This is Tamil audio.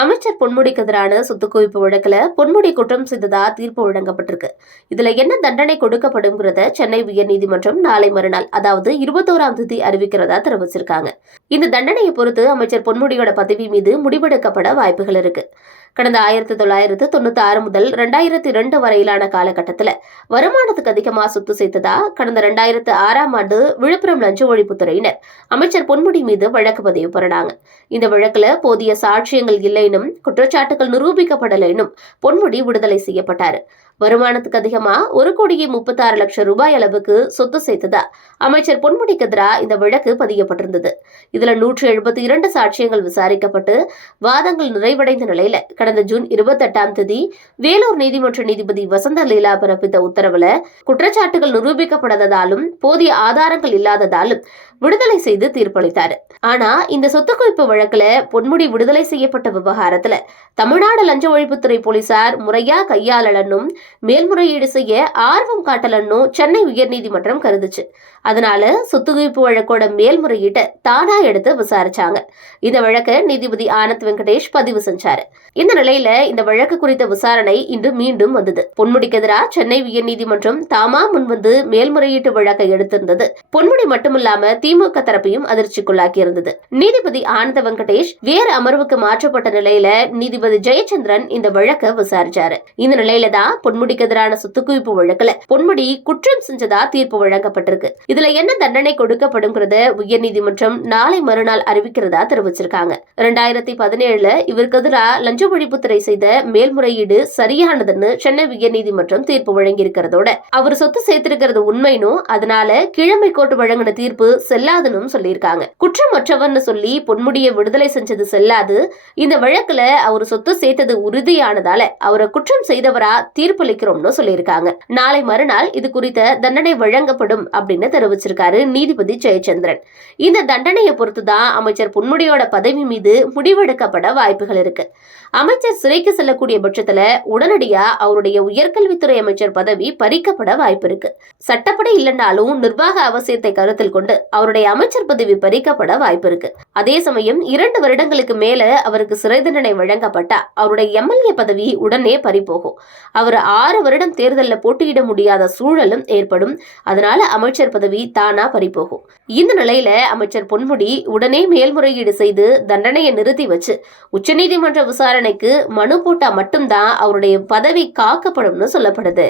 அமைச்சர் பொன்முடிக்கு எதிரான சொத்து குவிப்பு வழக்கில் பொன்முடி குற்றம் செய்ததா தீர்ப்பு வழங்கப்பட்டிருக்கு. இதுல என்ன தண்டனை கொடுக்கப்படுங்கிறத சென்னை உயர்நீதிமன்றம் நாளை மறுநாள் அதாவது இருபத்தோராம் தேதி அறிவிக்கிறதா தெரிவிச்சிருக்காங்க. இந்த தண்டனையை பொறுத்து அமைச்சர் பொன்முடியோட பதவி மீது முடிவெடுக்கப்பட வாய்ப்புகள் இருக்கு. கடந்த ஆயிரத்தி தொள்ளாயிரத்து தொண்ணூத்தி ஆறு முதல் ரெண்டாயிரத்தி ரெண்டு வரையிலான காலகட்டத்தில் வருமானத்துக்கு அதிகமா சொத்து சேர்த்ததா? கடந்த ரெண்டாயிரத்து ஆறாம் ஆண்டு விழுப்புரம் லஞ்ச ஒழிப்புத்துறையினர் அமைச்சர் பொன்முடி மீது வழக்கு பதிவு பண்ணாங்க இந்த வழக்குல போதிய சாட்சியங்கள் இல்லைனும் குற்றச்சாட்டுகள் நிரூபிக்கப்படலைனும் பொன்முடி விடுதலை செய்யப்பட்டாரு. வருமானத்துக்கு அதிகமா ஒரு கோடியே முப்பத்தாறு லட்சம் ரூபாய் அளவுக்கு சொத்து சேர்த்ததா? அமைச்சர் பொன்முடிக்கு எதிராக இந்த வழக்கு பதியப்பட்டிருந்தது. இதுல நூற்று எழுபத்தி இரண்டு சாட்சியங்கள் விசாரிக்கப்பட்டு வாதங்கள் நிறைவடைந்த நிலையில கடந்த ஜூன் இருபத்தெட்டாம் தேதி வேலூர் நீதிமன்ற நீதிபதி வசந்த லீலா பிறப்பித்த உத்தரவுல குற்றச்சாட்டுகள் நிரூபிக்கப்படாததாலும் போதிய ஆதாரங்கள் இல்லாததாலும் விடுதலை செய்து தீர்ப்பளித்தார். ஆனா இந்த சொத்து குவிப்பு வழக்குல பொன்முடி விடுதலை செய்யப்பட்ட விவகாரத்துல தமிழ்நாடு லஞ்ச ஒழிப்புத்துறை போலீசார் முறையா கையாளலன்னும் மேல்முறையீடு செய்ய ஆர்வம் காட்டலன்னும் சென்னை உயர்நீதிமன்றம் கருதுச்சு. அதனால சொத்து குவிப்பு வழக்கோட மேல்முறையீட்டை தானா எடுத்து விசாரிச்சாங்க. இந்த வழக்கை நீதிபதி ஆனந்த் வெங்கடேஷ் பதிவு செஞ்சாரு. இந்த நிலையில இந்த வழக்கு குறித்த விசாரணை இன்று மீண்டும் வந்தது. பொன்முடிக்கு எதிராக சென்னை உயர்நீதிமன்றம் தாமா முன்வந்து மேல்முறையீட்டு வழக்கை எடுத்திருந்தது. பொன்முடி மட்டுமில்லாம திமுக தரப்பையும் அதிர்ச்சிக்குள்ளாக்கி இருந்தது நீதிபதி ஆனந்த வெங்கடேஷ் வேறு அமர்வுக்கு மாற்றப்பட்ட நிலையில நீதிபதி ஜெயச்சந்திரன் இந்த வழக்கை விசாரிச்சாரு. இந்த நிலையில தான் பொன்முடிக்கு எதிரான சொத்து குவிப்பு வழக்குல பொன்முடி குற்றம் செஞ்சதா தீர்ப்பு வழங்கப்பட்டிருக்கு. இதுல என்ன தண்டனை கொடுக்கப்படுங்கிறத உயர்நீதிமன்றம் நாளை மறுநாள் அறிவிக்கிறதா தெரிவிச்சிருக்காங்க. ரெண்டாயிரத்தி பதினேழுல இவருக்கு எதிராக லஞ்ச ஒழிப்புத்துறை செய்த மேல்முறையீடு சரியானதுன்னு சென்னை உயர்நீதிமன்றம் தீர்ப்பு வழங்கியிருக்கிறதோட. அவர் சொத்து சேர்த்திருக்கிறது உண்மைனும் அதனால கிழமை கோர்ட்டு வழங்கின தீர்ப்பு செல்லாதுன்னு சொல்லியிருக்காங்க. குற்றமற்றவர்னு சொல்லி பொன்முடியை விடுதலை செஞ்சது செல்லாது. இந்த வழக்குல அவர் சொத்து சேர்த்தது உறுதியானதால அவரை குற்றம் செய்தவரா தீர்ப்பளிக்கிறோம்னு சொல்லியிருக்காங்க. நாளை மறுநாள் இது குறித்த தண்டனை வழங்கப்படும் அப்படின்னு தெரிவிச்சிருக்காரு நீதிபதி ஜெயச்சந்திரன். இந்த தண்டனையை பொறுத்துதான் அமைச்சர் பொன்முடியோட பதவி மீது முடிவெடுக்கப்பட வாய்ப்புகள் இருக்கு. அமைச்சர் சிறைக்கு செல்லக்கூடிய பட்சத்துல உடனடியா அவருடைய உயர்கல்வித்துறை அமைச்சர் பதவி பறிக்கப்பட வாய்ப்பு இருக்கு. சட்டப்படி இல்லைனாலும் நிர்வாக அவசியத்தை கருத்தில் கொண்டு அவருடைய அமைச்சர் பதவி பறிக்கப்பட வாய்ப்பு இருக்கு. அதே சமயம் இரண்டு வருடங்களுக்கு மேல அவருக்கு சிறை தண்டனை வழங்கப்பட்டா அவருடைய எம்எல்ஏ பதவி உடனே பறிபோகும். அவர் ஆறு வருடம் தேர்தலில் போட்டியிட முடியாத சூழலும் ஏற்படும். அதனால அமைச்சர் பதவி பதவி தானா பறிபோகும். இந்த நிலையில அமைச்சர் பொன்முடி உடனே மேல்முறையீடு செய்து தண்டனையை நிறுத்தி வச்சு உச்சநீதிமன்ற விசாரணைக்கு மனு போட்டா மட்டும்தான் அவருடைய பதவி காக்கப்படும்னு சொல்லப்படுது.